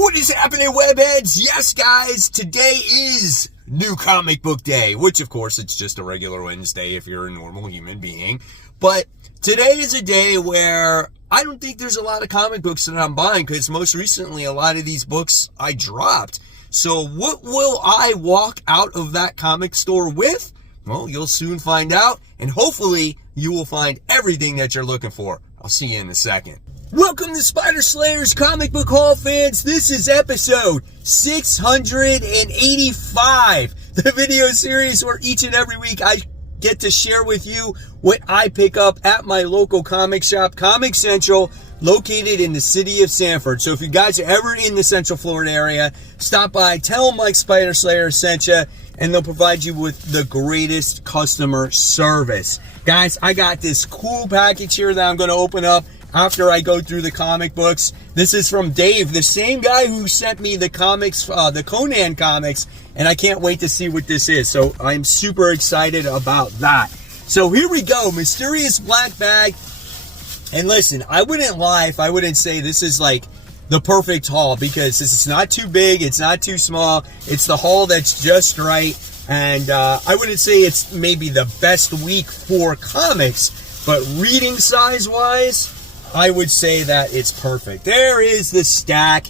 What is happening, webheads? Yes, guys, today is New Comic Book Day, which, of course, it's just a regular Wednesday if you're a normal human being. But today is a day where I don't think there's a lot of comic books that I'm buying because most recently a lot of these books I dropped. So what will I walk out of that comic store with? Well, you'll soon find out, and hopefully you will find everything that you're looking for. I'll see you in a second. Welcome to Spider Slayer's Comic Book Haul, fans. This is episode 685, the video series where each and every week I get to share with you what I pick up at my local comic shop, Comic Central, located in the city of Sanford. So if you guys are ever in the Central Florida area, stop by, tell them Mike Spider Slayer sent you, and they'll provide you with the greatest customer service. Guys, I got this cool package here that I'm going to open up after I go through the comic books. This is from Dave, the same guy who sent me the comics, the Conan comics, and I can't wait to see what this is. So I'm super excited about that. So here we go, Mysterious Black Bag. And listen, I wouldn't lie if I wouldn't say this is like the perfect haul, because this is not too big, it's not too small, it's the haul that's just right. And I wouldn't say it's maybe the best week for comics, but reading size wise, I would say that it's perfect. There is the stack,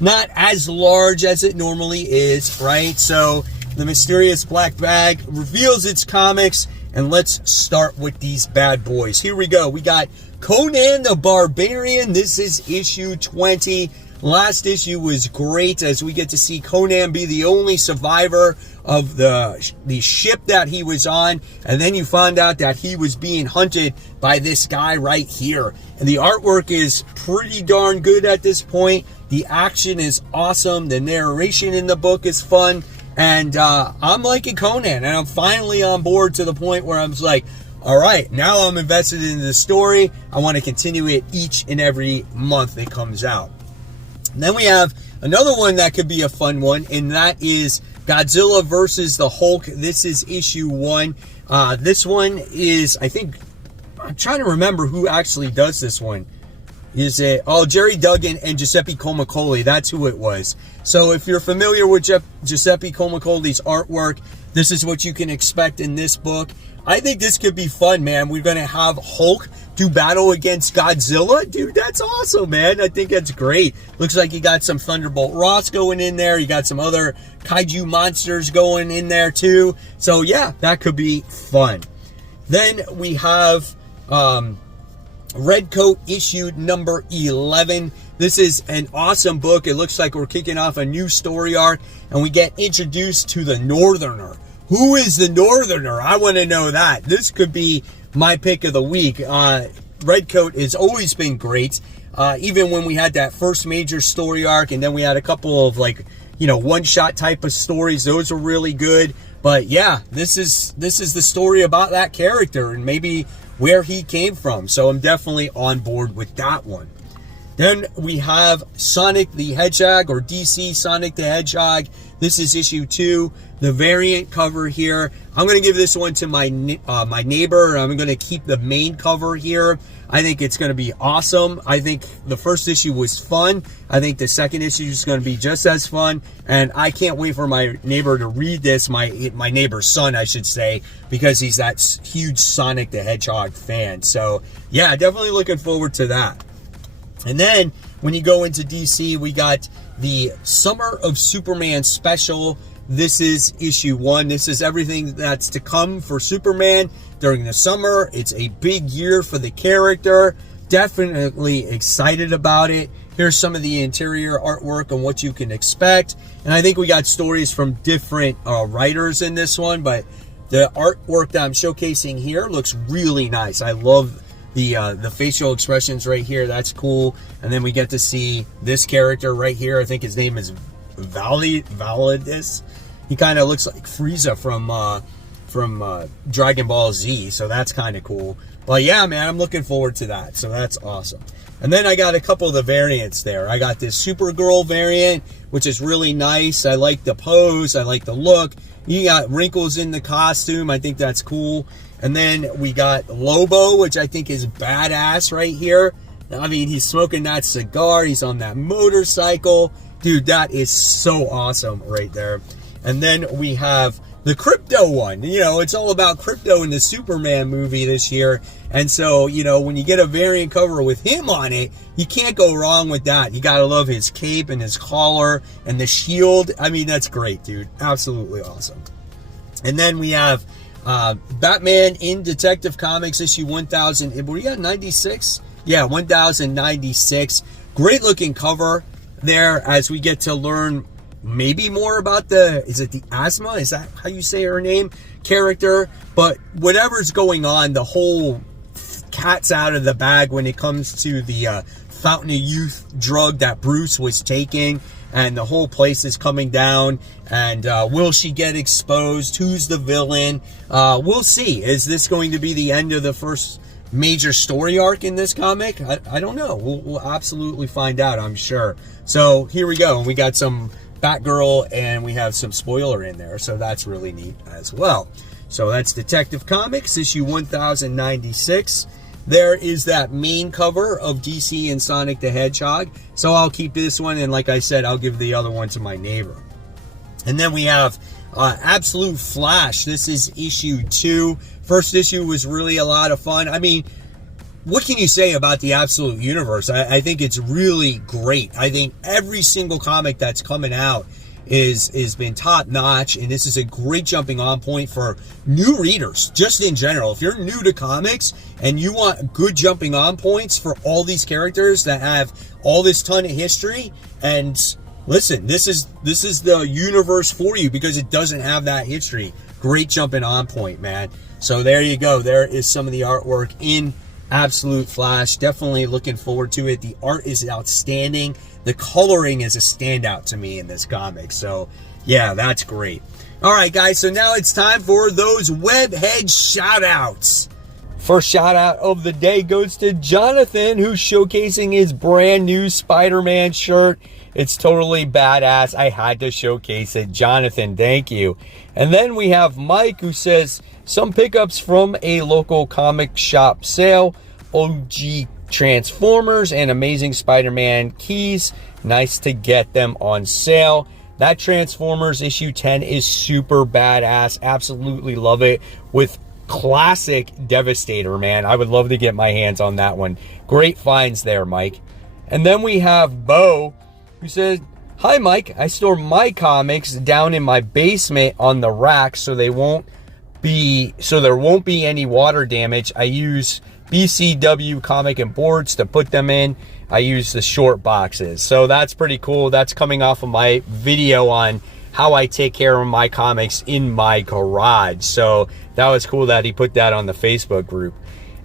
not as large as it normally is, right? So the Mysterious Black Bag reveals its comics, and let's start with these bad boys. Here we go. We got Conan the Barbarian. This is issue 20. Last issue was great as we get to see Conan be the only survivor of the ship that he was on, and then you find out that he was being hunted by this guy right here. And the artwork is pretty darn good at this point. The action is awesome. The narration in the book is fun, and I'm liking Conan, and I'm finally on board to the point where I'm like, all right, now I'm invested in the story. I want to continue it each and every month it comes out. And then we have another one that could be a fun one, and that is Godzilla versus the Hulk. This is issue 1. This one is, I think, I'm trying to remember who actually does this one. Is it, Jerry Duggan and Giuseppe Comicoli. That's who it was. So if you're familiar with Giuseppe Comicoli's artwork, this is what you can expect in this book. I think this could be fun, man. We're going to have Hulk do battle against Godzilla. Dude, that's awesome, man. I think that's great. Looks like you got some Thunderbolt Ross going in there. You got some other kaiju monsters going in there, too. So, yeah, that could be fun. Then we have Red Coat issue number 11. This is an awesome book. It looks like we're kicking off a new story arc, and we get introduced to the Northerner. Who is the Northerner? I want to know that. This could be my pick of the week. Red Coat has always been great. Even when we had that first major story arc, and then we had a couple of one-shot type of stories. Those were really good. But yeah, this is the story about that character and maybe where he came from. So I'm definitely on board with that one. Then we have Sonic the Hedgehog, or DC Sonic the Hedgehog. This is issue 2. The variant cover here. I'm going to give this one to my neighbor. I'm going to keep the main cover here. I think it's going to be awesome. I think the first issue was fun. I think the second issue is going to be just as fun. And I can't wait for my neighbor to read this, my neighbor's son, I should say, because he's that huge Sonic the Hedgehog fan. So, yeah, definitely looking forward to that. And then when you go into DC, we got the Summer of Superman special. This is issue 1. This is everything that's to come for Superman during the summer. It's a big year for the character. Definitely excited about it. Here's some of the interior artwork and what you can expect. And I think we got stories from different writers in this one, but the artwork that I'm showcasing here looks really nice. I love the facial expressions right here. That's cool. And then we get to see this character right here. I think his name is Validus. He kind of looks like Frieza from Dragon Ball Z, so that's kind of cool. But yeah, man, I'm looking forward to that. So that's awesome. And then I got a couple of the variants there. I got this Supergirl variant, which is really nice. I like the pose. I like the look. You got wrinkles in the costume. I think that's cool. And then we got Lobo, which I think is badass right here. I mean, he's smoking that cigar. He's on that motorcycle. Dude, that is so awesome right there. And then we have the crypto one. You know, it's all about crypto in the Superman movie this year. And so, you know, when you get a variant cover with him on it, you can't go wrong with that. You gotta love his cape and his collar and the shield. I mean, that's great, dude. Absolutely awesome. And then we have Batman in Detective Comics issue 1000. What do you got, 96? Yeah, 1096. Great looking cover there as we get to learn maybe more about is it the Asthma? Is that how you say her name? Character. But whatever's going on, the whole cat's out of the bag when it comes to the Fountain of Youth drug that Bruce was taking. And the whole place is coming down. And will she get exposed? Who's the villain? We'll see. Is this going to be the end of the first major story arc in this comic? I don't know. We'll absolutely find out, I'm sure. So here we go. We got some Batgirl and we have some spoiler in there. So that's really neat as well. So that's Detective Comics issue 1096. There is that main cover of DC and Sonic the Hedgehog. So I'll keep this one, and like I said, I'll give the other one to my neighbor. And then we have Absolute Flash. This is issue 2. First issue was really a lot of fun. I mean, what can you say about the Absolute Universe? I think it's really great. I think every single comic that's coming out is been top notch, and this is a great jumping on point for new readers, just in general. If you're new to comics and you want good jumping on points for all these characters that have all this ton of history, and listen, this is the universe for you because it doesn't have that history. Great jumping on point, man. So there you go. There is some of the artwork in Absolute Flash. Definitely looking forward to it. The art is outstanding. The coloring is a standout to me in this comic. So yeah, that's great. All right, guys. So now it's time for those Webhead shout outs. First shout out of the day goes to Jonathan, who's showcasing his brand new Spider-Man shirt. It's totally badass. I had to showcase it. Jonathan, thank you. And then we have Mike, who says, some pickups from a local comic shop sale. OG Transformers and Amazing Spider-Man keys. Nice to get them on sale. That Transformers issue 10 is super badass. Absolutely love it. With classic Devastator, man. I would love to get my hands on that one. Great finds there, Mike. And then we have Bo, who says, hi, Mike. I store my comics down in my basement on the rack so there won't be any water damage. I use BCW comic and boards to put them in. I use the short boxes. So that's pretty cool. That's coming off of my video on how I take care of my comics in my garage. So that was cool that he put that on the Facebook group.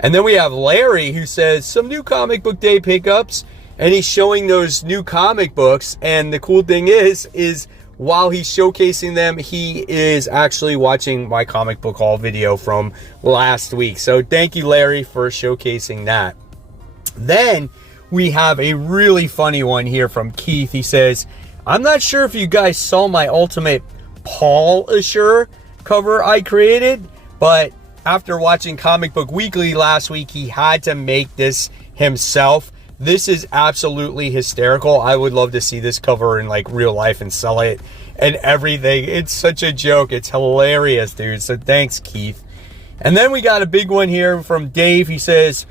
And then we have Larry, who says some new comic book day pickups, and he's showing those new comic books. And the cool thing is while he's showcasing them, he is actually watching my comic book haul video from last week. So thank you, Larry, for showcasing that. Then we have a really funny one here from Keith. He says, I'm not sure if you guys saw my Ultimate Paul Assure cover I created, but after watching Comic Book Weekly last week, he had to make this himself. This is absolutely hysterical. I would love to see this cover in like real life and sell it and everything. It's such a joke. It's hilarious, dude. So thanks, Keith. And then we got a big one here from Dave. He says,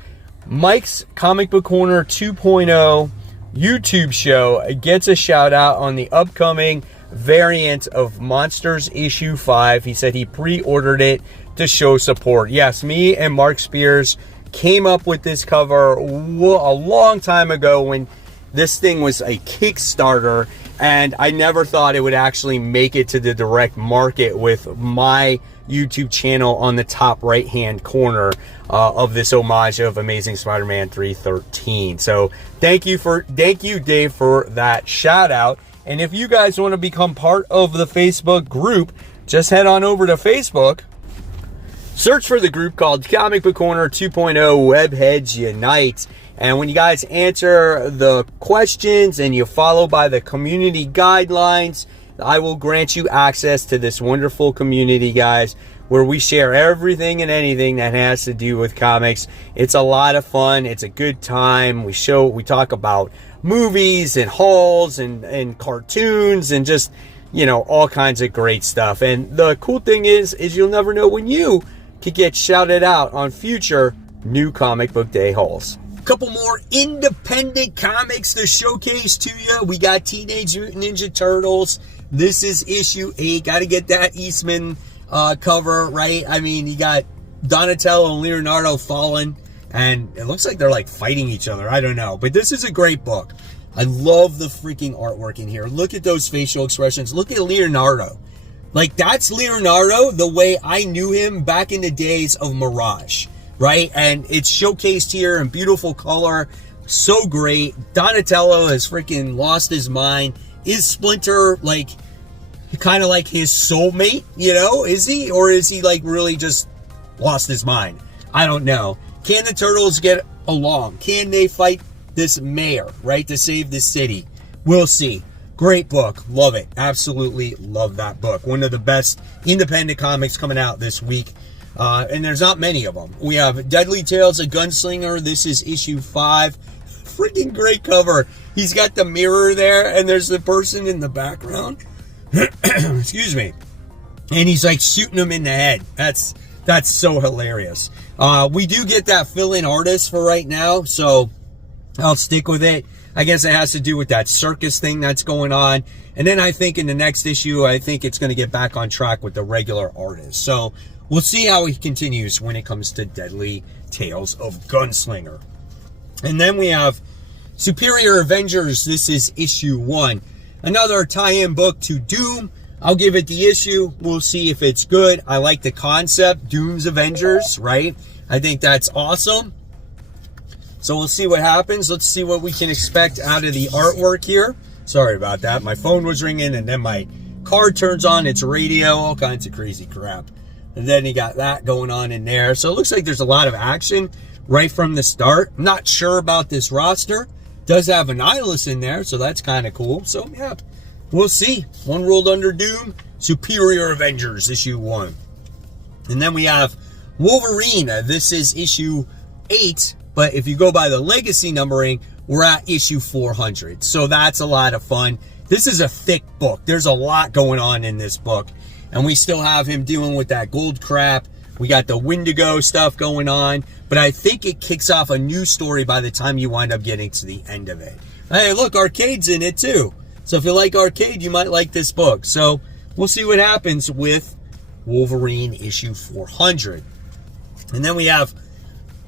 Mike's Comic Book Corner 2.0 YouTube show gets a shout out on the upcoming variant of Monsters issue 5. He said he pre-ordered it to show support. Yes, me and Mark Spears came up with this cover a long time ago when this thing was a Kickstarter, and I never thought it would actually make it to the direct market with my YouTube channel on the top right hand corner of this homage of Amazing Spider-Man 313. So thank you Dave for that shout out. And if you guys want to become part of the Facebook group, just head on over to Facebook, search for the group called Comic Book Corner 2.0 Webheads Unite. And when you guys answer the questions and you follow by the community guidelines, I will grant you access to this wonderful community, guys, where we share everything and anything that has to do with comics. It's a lot of fun. It's a good time. We talk about movies and hauls and cartoons and just, you know, all kinds of great stuff. And the cool thing is you'll never know when you could get shouted out on future new comic book day hauls. Couple more independent comics to showcase to you. We got Teenage Mutant Ninja Turtles. This is issue 8. Got to get that Eastman cover, right? I mean, you got Donatello and Leonardo fallen, and it looks like they're like fighting each other. I don't know, but this is a great book. I love the freaking artwork in here. Look at those facial expressions. Look at Leonardo. Like, that's Leonardo the way I knew him back in the days of Mirage. Right? And it's showcased here in beautiful color. So great. Donatello has freaking lost his mind. Is Splinter like kind of like his soulmate? You know, is he? Or is he like really just lost his mind? I don't know. Can the Turtles get along? Can they fight this mayor, right, to save the city? We'll see. Great book. Love it. Absolutely love that book. One of the best independent comics coming out this week. And there's not many of them. We have Deadly Tales of Gunslinger. This is issue 5. Freaking great cover. He's got the mirror there, and there's the person in the background. Excuse me. And he's like shooting him in the head. That's so hilarious. We do get that fill-in artist for right now, so I'll stick with it. I guess it has to do with that circus thing that's going on. And then I think in the next issue, I think it's going to get back on track with the regular artist. So we'll see how he continues when it comes to Deadly Tales of Gunslinger. And then we have Superior Avengers. This is issue 1. Another tie-in book to Doom. I'll give it the issue. We'll see if it's good. I like the concept. Doom's Avengers, right? I think that's awesome. So we'll see what happens. Let's see what we can expect out of the artwork here. Sorry about that. My phone was ringing, and then my car turns on its radio. All kinds of crazy crap. And then you got that going on in there. So it looks like there's a lot of action right from the start. I'm not sure about this roster. Does have an Nihilus in there, so that's kind of cool. So, yeah, we'll see. One World Under Doom, Superior Avengers, issue 1. And then we have Wolverine. This is issue 8, but if you go by the legacy numbering, we're at issue 400. So that's a lot of fun. This is a thick book. There's a lot going on in this book. And we still have him dealing with that gold crap. We got the Wendigo stuff going on. But I think it kicks off a new story by the time you wind up getting to the end of it. Hey, look, Arcade's in it too. So if you like Arcade, you might like this book. So we'll see what happens with Wolverine issue 400. And then we have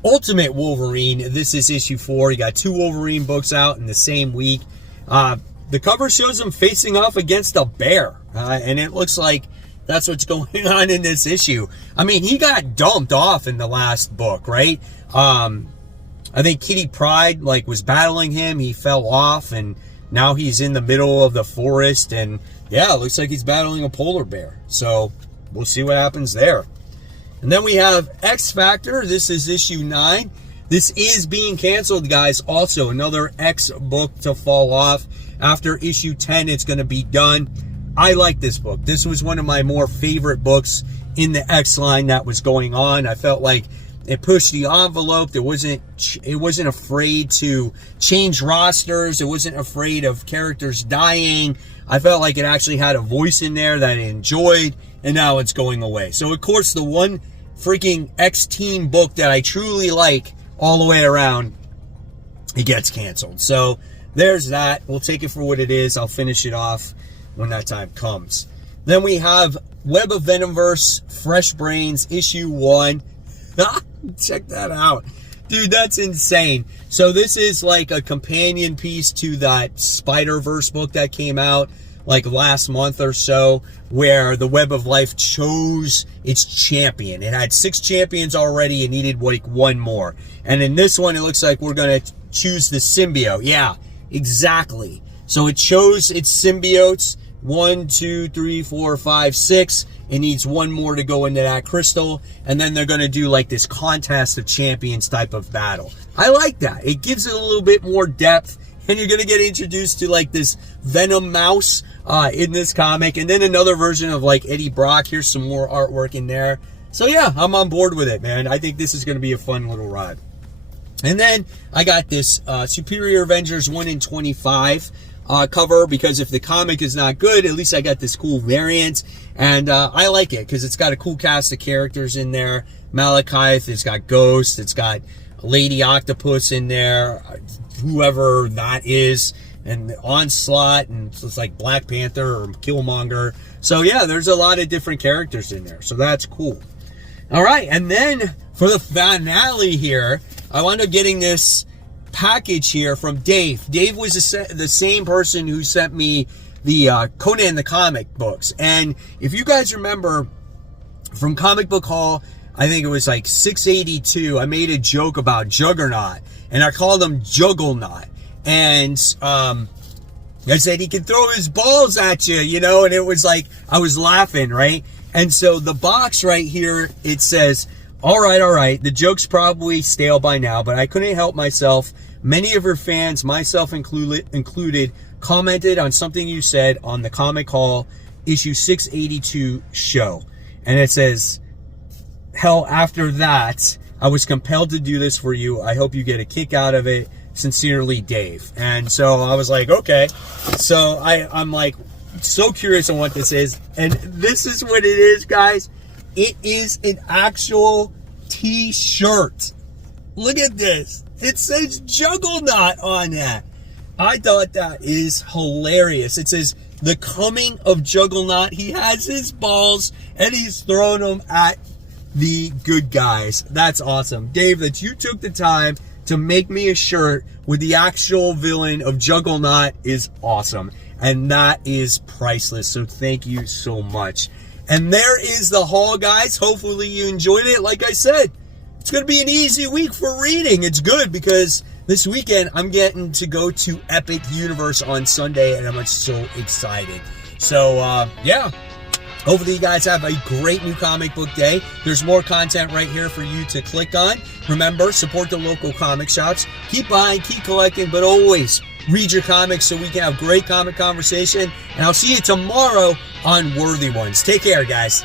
Ultimate Wolverine. This is issue 4. You got 2 Wolverine books out in the same week. The cover shows him facing off against a bear. And it looks like that's what's going on in this issue. I mean, he got dumped off in the last book, right? I think Kitty Pryde, was battling him. He fell off, and now he's in the middle of the forest. And, yeah, it looks like he's battling a polar bear. So we'll see what happens there. And then we have X Factor. This is issue 9. This is being canceled, guys. Also, another X book to fall off. After issue 10, it's going to be done. I like this book. This was one of my more favorite books in the X line that was going on. I felt like it pushed the envelope. It wasn't afraid to change rosters. It wasn't afraid of characters dying. I felt like it actually had a voice in there that I enjoyed, and now it's going away. So, of course, the one freaking X-Team book that I truly like all the way around, it gets canceled. So, there's that. We'll take it for what it is. I'll finish it off when that time comes. Then we have Web of Venomverse, Fresh Brains, issue 1. Check that out. Dude, that's insane. So this is like a companion piece to that Spider-Verse book that came out last month or so, where the Web of Life chose its champion. It had 6 champions already and needed one more. And in this one, it looks like we're going to choose the symbiote. Yeah, exactly. So it chose its symbiotes. 1, 2, 3, 4, 5, 6. It needs 1 more to go into that crystal. And then they're going to do this contest of champions type of battle. I like that. It gives it a little bit more depth. and you're going to get introduced to like this Venom mouse in this comic, and then another version of like Eddie Brock. Here's some more artwork in there. So yeah, I'm on board with it, man. I think this is going to be a fun little ride. And then I got this Superior Avengers 1 in 25 cover, because if the comic is not good, at least I got this cool variant, and I like it because it's got a cool cast of characters in there. Malekith, it's got Ghost, it's got Lady Octopus in there, whoever that is, and Onslaught, and it's like Black Panther or Killmonger. So yeah, there's a lot of different characters in there, so that's cool. All right, and then for the finale here, I wound up getting this package here from Dave. Dave was the same person who sent me the Conan the Comic books. And if you guys remember from Comic Book Haul, I think it was like 682, I made a joke about Juggernaut, and I called him Jugglenaut. And I said he can throw his balls at you, you know, and it was like, I was laughing, right? And so the box right here, it says, all right, the joke's probably stale by now, but I couldn't help myself. Many of your fans, myself included, commented on something you said on the Comic Haul issue 682 show. And it says, hell, after that, I was compelled to do this for you. I hope you get a kick out of it. Sincerely, Dave. And so I was like, okay. So I'm like so curious on what this is. And this is what it is, guys. It is an actual t-shirt. Look at this. It says Juggernaut on that. I thought that is hilarious. It says, the coming of Juggernaut. He has his balls and he's throwing them at the good guys. That's awesome. Dave, that you took the time to make me a shirt with the actual villain of Juggernaut is awesome. And that is priceless. So thank you so much. And there is the haul, guys. Hopefully you enjoyed it. Like I said, it's going to be an easy week for reading. It's good because this weekend I'm getting to go to Epic Universe on Sunday, and I'm so excited. So, yeah. Hopefully you guys have a great new comic book day. There's more content right here for you to click on. Remember, support the local comic shops. Keep buying, keep collecting, but always read your comics so we can have great comic conversation. And I'll see you tomorrow on Worthy Ones. Take care, guys.